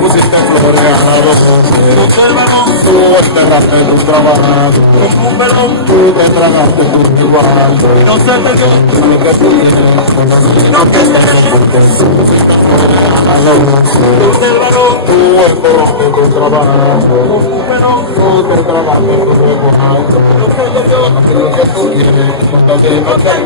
Pusiste flores a los hombres, tú enterraste tu trabajo, como un melón, tú te tragaste tu igual, no se te dio lo que tú tienes, no que te porque pusiste flores a los hombres, tú te tragaste el color de tu trabajo, como un melón, tú te tragaste tu igual, no se te dio lo que tú tienes, no que te